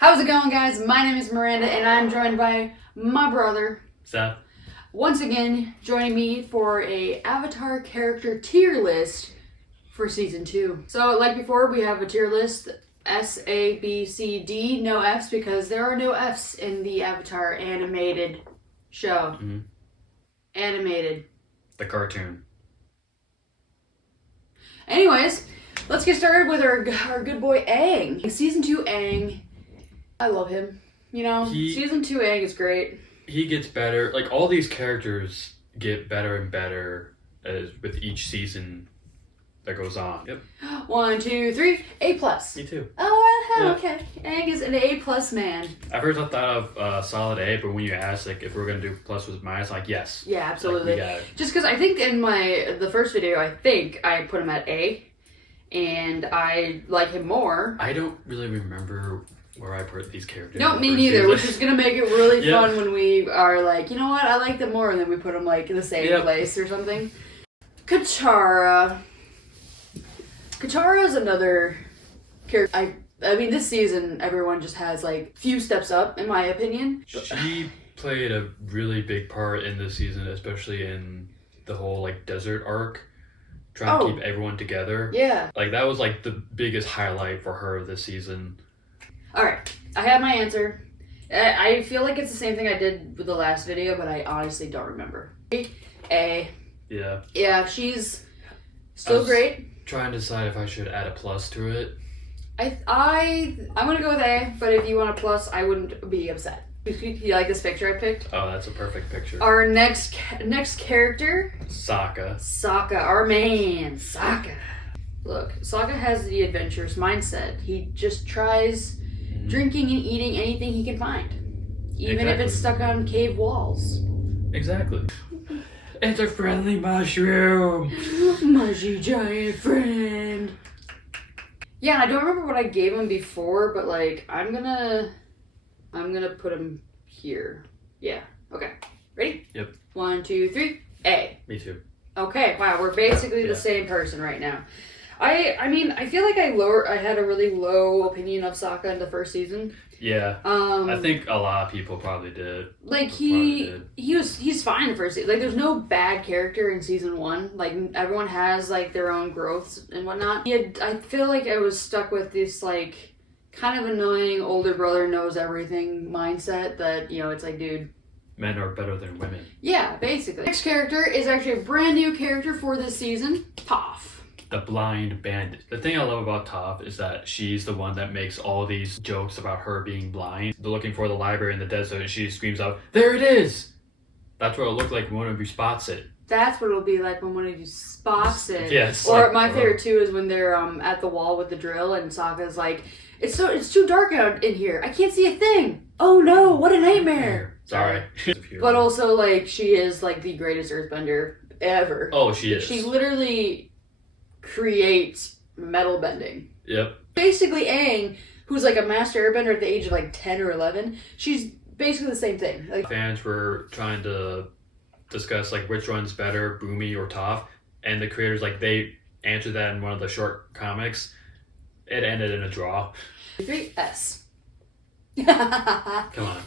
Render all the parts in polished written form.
How's it going, guys? My name is Miranda, and I'm joined by my brother, Seth. Once again, joining me for a Avatar character tier list for Season 2. So, like before, we have a tier list, S, A, B, C, D, no Fs, because there are no Fs in the Avatar animated show. Mm-hmm. Animated. The cartoon. Anyways, let's get started with our good boy Aang. Season 2 Aang, I love him. You know, Season 2 Aang is great. He gets better. Like, all these characters get better and better with each season that goes on. Yep. 1, 2, 3, A+. Me too. Oh, hell, okay. Aang is an A+ man. At first I thought of solid A, but when you asked, like, if we're going to do plus with minus, like, yes. Yeah, absolutely. Like, just because I think in the first video, I think I put him at A, and I like him more. I don't really remember where I put these characters. No, me neither, which is going to make it really fun when we are like, you know what, I like them more, and then we put them like in the same place or something. Katara. Katara is another character. I mean, this season, everyone just has like few steps up, in my opinion. She played a really big part in this season, especially in the whole like desert arc. Trying to keep everyone together. Yeah. Like, that was like the biggest highlight for her this season. Alright, I have my answer. I feel like it's the same thing I did with the last video, but I honestly don't remember. A. Yeah. Yeah, she's still great. Trying to decide if I should add a plus to it. I'm gonna go with A, but if you want a plus, I wouldn't be upset. You like this picture I picked? Oh, that's a perfect picture. Our next character? Sokka. Sokka, our man, Sokka. Look, Sokka has the adventurous mindset. He just tries drinking and eating anything he can find. Even if it's stuck on cave walls. Exactly. It's a friendly mushroom. Mushy giant friend. Yeah, I don't remember what I gave him before, but like, I'm gonna put him here. Yeah. Okay. Ready? Yep. 1, 2, 3. A. Me too. Okay. Wow, we're basically the same person right now. I mean, I feel like I had a really low opinion of Sokka in the first season. Yeah. I think a lot of people probably did. Like, he's fine in the first season. Like, there's no bad character in season 1. Like, everyone has like their own growths and whatnot. I feel like I was stuck with this like kind of annoying older brother knows everything mindset that, you know, it's like, dude, men are better than women. Yeah, basically. Next character is actually a brand new character for this season, Toph. The blind bandit. The thing I love about Toph is that she's the one that makes all these jokes about her being blind. They're looking for the library in the desert and she screams out, "There it is!" That's what it'll look like when one of you spots it. That's what it'll be like when one of you spots it. Yes. Or like, my favorite too is when they're at the wall with the drill and Sokka's like, it's too dark out in here. I can't see a thing. Oh no, what a nightmare. Sorry. But also, like, she is like the greatest earthbender ever. Oh, she is. She literally creates metal bending. Yep. Basically, Aang, who's like a master airbender at the age of like 10 or 11, she's basically the same thing. Like, fans were trying to discuss like which one's better, Boomy or Toph, and the creators, like, they answered that in one of the short comics. It ended in a draw. 3S. Come on.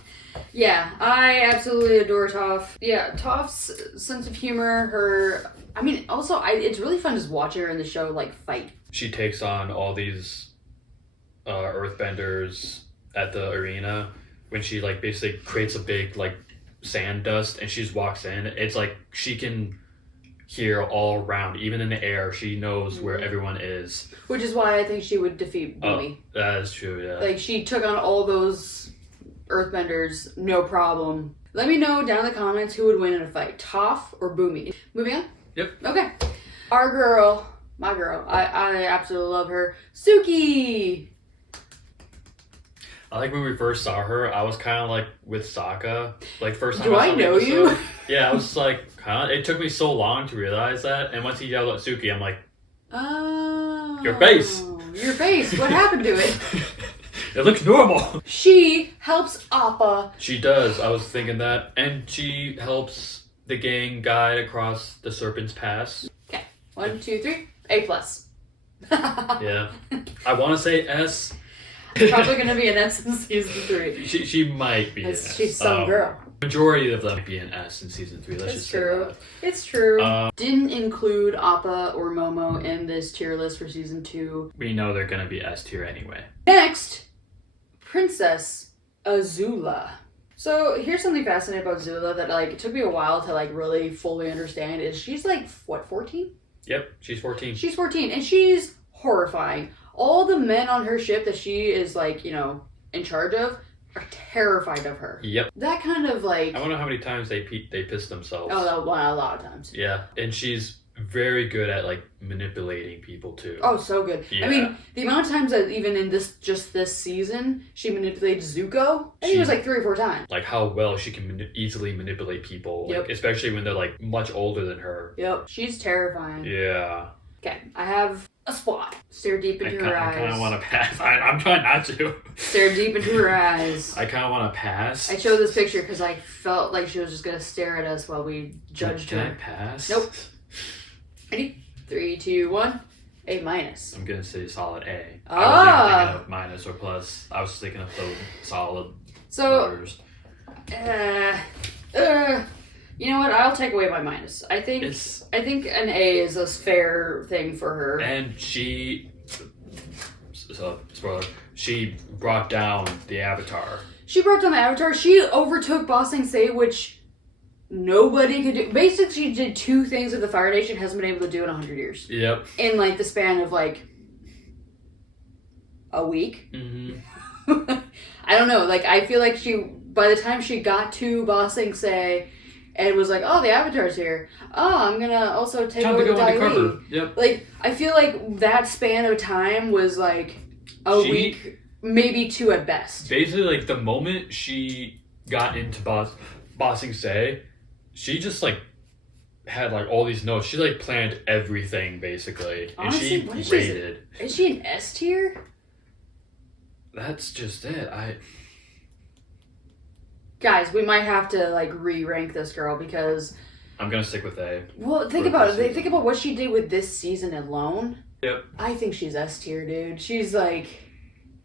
Yeah, I absolutely adore Toph. Yeah, Toph's sense of humor, it's really fun just watching her in the show, like, fight. She takes on all these earthbenders at the arena when she, like, basically creates a big, like, sand dust and she just walks in. It's like she can hear all around, even in the air. She knows where everyone is. Which is why I think she would defeat Boomy. Oh, that is true, yeah. Like, she took on all those earthbenders, no problem. Let me know down in the comments who would win in a fight, Toph or Boomy. Moving on? Yep. Okay. Our girl, my girl, I absolutely love her, Suki! I like when we first saw her, I was kind of like with Sokka. Like, first time Do I know you? Yeah, I was like, kind of. It took me so long to realize that. And once he yelled at Suki, I'm like, oh. Your face! Your face, what happened to it? It looks normal. She helps Appa. She does. I was thinking that. And she helps the gang guide across the Serpent's Pass. Okay. 1, 2, 3. A+. Yeah. I want to say S. Probably gonna be an S in season 3. She might be an S. She's some girl. Majority of them might be an S in season 3. It's true. It's true. Didn't include Appa or Momo in this tier list for season 2. We know they're gonna be S tier anyway. Next, Princess Azula. So here's something fascinating about Azula that like it took me a while to like really fully understand is she's like what, 14? Yep, she's 14. She's 14 and she's horrifying. All the men on her ship that she is like, you know, in charge of are terrified of her. Yep. That kind of like... I wonder how many times they piss themselves. Oh, a lot of times. Yeah, and she's very good at like manipulating people too. Oh, so good. Yeah. I mean, the amount of times that even in this season, she manipulated Zuko, I think it was like 3 or 4 times. Like how well she can easily manipulate people, like, especially when they're like much older than her. Yep, she's terrifying. Yeah. Okay, I have a spot. Stare deep into her eyes. I kind of want to pass. I'm trying not to. Stare deep into her eyes. I kind of want to pass. I chose this picture because I felt like she was just going to stare at us while we judged her. Can I pass? Nope. Ready? 3, 2, 1. A minus. I'm going to say solid A. Ah. I wasn't thinking of minus or plus. I was thinking of the solid numbers. You know what? I'll take away my minus. I think an A is a fair thing for her. And she, spoiler, she brought down the Avatar. She brought down the Avatar. She overtook Ba Sing Se, which nobody could do. Basically, she did 2 things that the Fire Nation hasn't been able to do in 100 years. Yep. In like the span of like a week. Mm-hmm. I don't know. Like I feel like by the time she got to Ba Sing Se. And was like, oh, the Avatar's here. Oh, I'm gonna also take over the Dai Li. Yep. Like, I feel like that span of time was like a week, maybe 2 at best. Basically, like the moment she got into Ba Sing Se, she just like had like all these notes. She like planned everything basically, Honestly, and she rated. Is she an S tier? That's just it. Guys, we might have to like re-rank this girl because I'm gonna stick with A. Well, think about it. Think about what she did with this season alone. Yep. I think she's S tier, dude. She's like,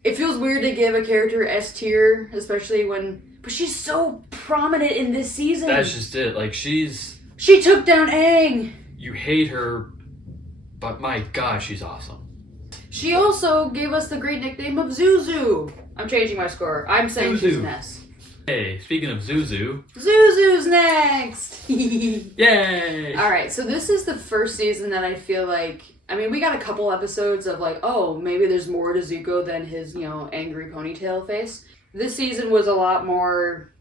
it feels weird to give a character S tier, especially but she's so prominent in this season. That's just it. Like she took down Aang. You hate her, but my gosh, she's awesome. She also gave us the great nickname of Zuzu. I'm changing my score. I'm saying she's an S. Hey, speaking of Zuzu. Zuzu's next! Yay! Alright, so this is the first season that I feel like... I mean, we got a couple episodes of like, oh, maybe there's more to Zuko than his, you know, angry ponytail face. This season was a lot more...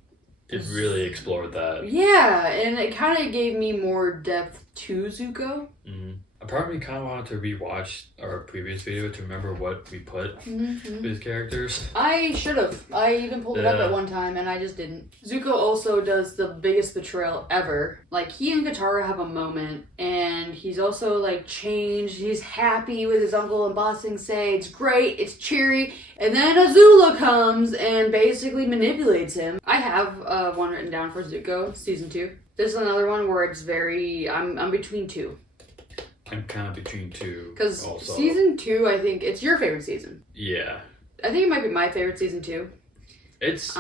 It really explored that. Yeah, and it kind of gave me more depth to Zuko. Mm-hmm. A part of me kind of wanted to rewatch our previous video to remember what we put with his characters. I should have. I even pulled it up at one time and I just didn't. Zuko also does the biggest betrayal ever. Like, he and Katara have a moment and he's also like changed. He's happy with his uncle and Ba Sing Se. It's great. It's cheery. And then Azula comes and basically manipulates him. I have one written down for Zuko, season 2. This is another one where it's very... I'm between 2. I'm kind of between 2. Because season 2, I think it's your favorite season. Yeah. I think it might be my favorite season 2. It's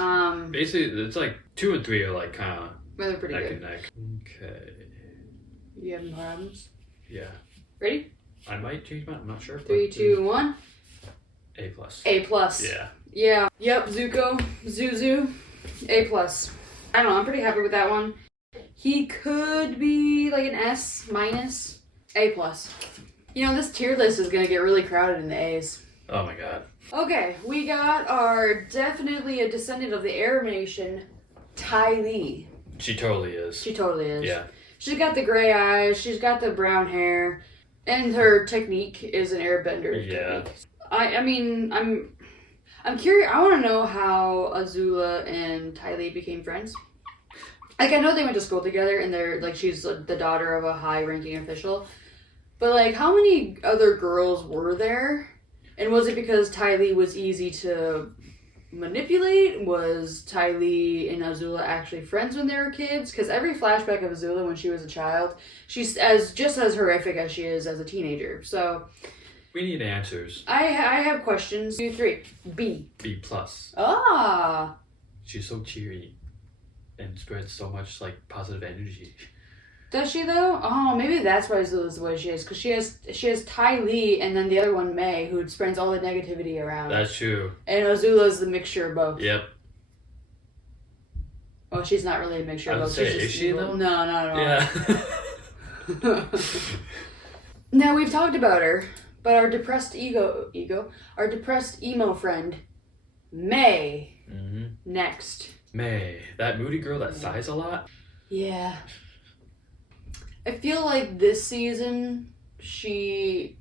basically it's like 2 and 3 are like kind of they're pretty neck good. and neck. Okay. You having problems? Yeah. Ready? I might change mine. I'm not sure. 3, 2, 1. A plus. A plus. Yeah. Yeah. Yep. Zuko. Zuzu. A plus. I don't know. I'm pretty happy with that one. He could be like an S minus. A plus. You know, this tier list is going to get really crowded in the A's. Oh my god. Okay, we got our definitely a descendant of the Air Nation, Ty Lee. She totally is. She totally is. Yeah. She's got the gray eyes, she's got the brown hair, and her technique is an airbender technique. I mean, I'm curious. I want to know how Azula and Ty Lee became friends. Like, I know they went to school together, and they're, like, she's the daughter of a high-ranking official. But, like, how many other girls were there? And was it because Ty Lee was easy to manipulate? Was Ty Lee and Azula actually friends when they were kids? Because every flashback of Azula when she was a child, she's just as horrific as she is as a teenager. So, We need answers. I have questions. 2, 3. B. B+. Ah. She's so cheery and spreads so much like positive energy. Does she though? Oh, maybe that's why Azula's the way she is. Because she has Ty Lee and then the other one, May, who spreads all the negativity around. That's true. And Azula's the mixture of both. Yep. Oh, she's not really a mixture of both. Is she though? No, not at all. Yeah. Now we've talked about her, but our depressed our depressed emo friend, May. Mm-hmm. Next. May, that moody girl that sighs a lot. Yeah. I feel like this season she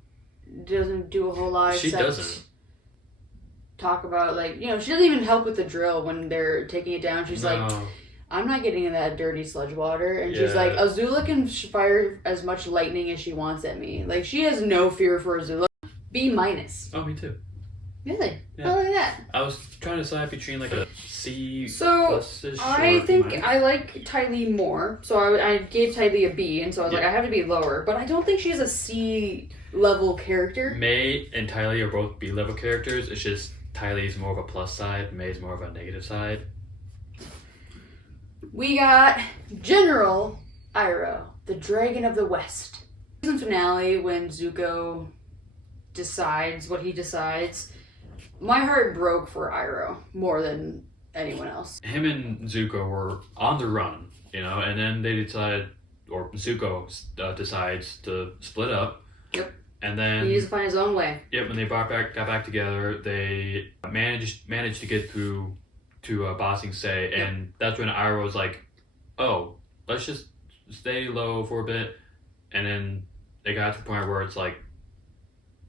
doesn't do a whole lot. She doesn't talk about she doesn't even help with the drill when they're taking it down. She's like, I'm not getting in that dirty sludge water. And she's like, Azula can fire as much lightning as she wants at me. Like, she has no fear for Azula. B-. Oh, me too. Really? Yeah. Oh, look at that. I was trying to decide between like a C+. So, I think I like Ty Lee more. So I gave Ty Lee a B. And so I was like, I have to be lower. But I don't think she's a C level character. May and Ty Lee are both B level characters. It's just Ty Lee's more of a plus side. May's more of a negative side. We got General Iroh, the Dragon of the West. Season finale, when Zuko decides what he decides, my heart broke for Iroh more than anyone else. Him and Zuko were on the run, and then they decided, or Zuko decides to split up. Yep. And then he needs to find his own way. Yep. When they got back together, they managed to get through to Ba Sing Se, and that's when Iroh was like, "Oh, let's just stay low for a bit," and then they got to the point where it's like,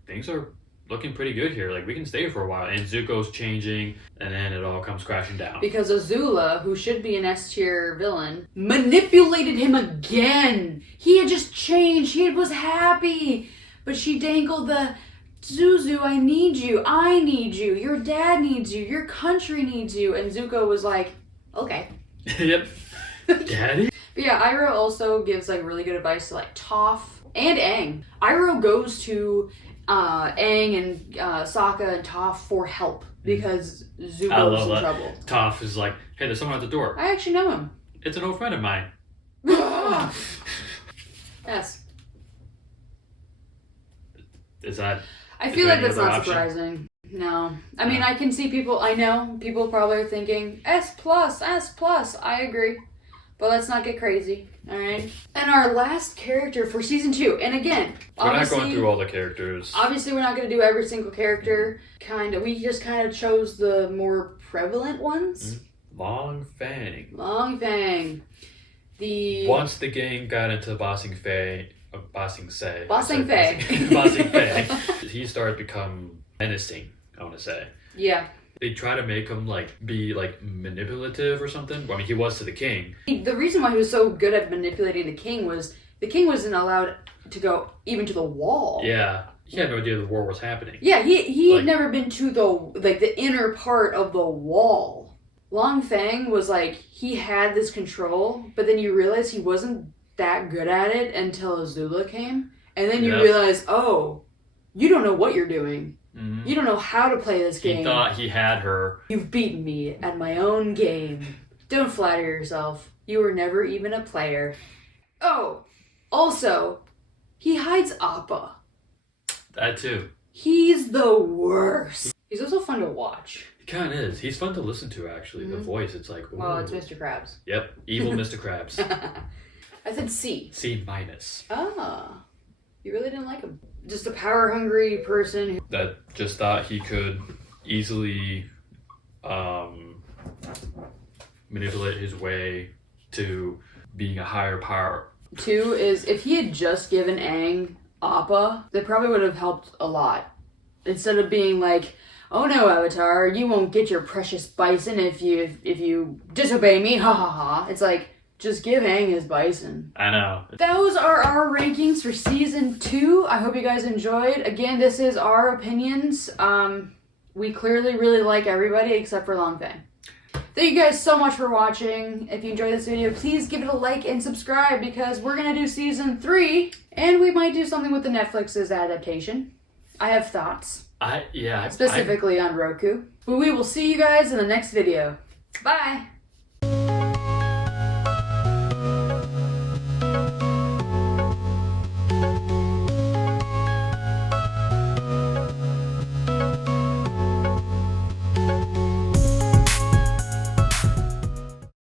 things are looking pretty good here. Like, we can stay here for a while, and Zuko's changing, and then it all comes crashing down. Because Azula, who should be an S tier villain, manipulated him again. He had just changed. He was happy, but she dangled the Zuzu, I need you, your dad needs you, your country needs you, and Zuko was like, okay. Yep. Daddy? But yeah, Iroh also gives really good advice to Toph and Aang. Iroh goes to Aang and Sokka and Toph for help because Zuko's in trouble. Toph is like, hey, there's someone at the door. I actually know him. It's an old friend of mine. Yes. Is that... I feel like that's not surprising. No. I mean, I can see people, I know, people probably are thinking, S+, I agree. But let's not get crazy, alright? And our last character for season 2, and again, we're not going through all the characters. Obviously, we're not going to do every single character. We just kind of chose the more prevalent ones. Long Fang. Once the gang got into Ba Sing Se, he started to become menacing, I want to say. Yeah. They try to make him be manipulative or something. I mean, he was to the king. The reason why he was so good at manipulating the king wasn't allowed to go even to the wall. Yeah. He had no idea the war was happening. Yeah, he had never been to the inner part of the wall. Long Fang was he had this control, but then you realize he wasn't that good at it until Azula came. And then you realize, oh, you don't know what you're doing. Mm-hmm. You don't know how to play this game. He thought he had her. You've beaten me at my own game. Don't flatter yourself. You were never even a player. Oh, also, he hides Appa. That too. He's the worst. He's also fun to watch. He kind of is. He's fun to listen to, actually. Mm-hmm. The voice, it's like, ooh. Well, it's Mr. Krabs. Yep, evil Mr. Krabs. I said C. C-. Ah. You really didn't like him. Just a power-hungry person. That just thought he could easily manipulate his way to being a higher power. 2 is, if he had just given Aang Appa, that probably would have helped a lot. Instead of being like, oh no, Avatar, you won't get your precious bison if you disobey me, ha ha ha. It's like, just give Aang his bison. I know. Those are our rankings for season 2. I hope you guys enjoyed. Again, this is our opinions. We clearly really like everybody except for Long Fang. Thank you guys so much for watching. If you enjoyed this video, please give it a like and subscribe because we're going to do season 3 and we might do something with the Netflix's adaptation. I have thoughts. Yeah. Specifically on Roku. But we will see you guys in the next video. Bye!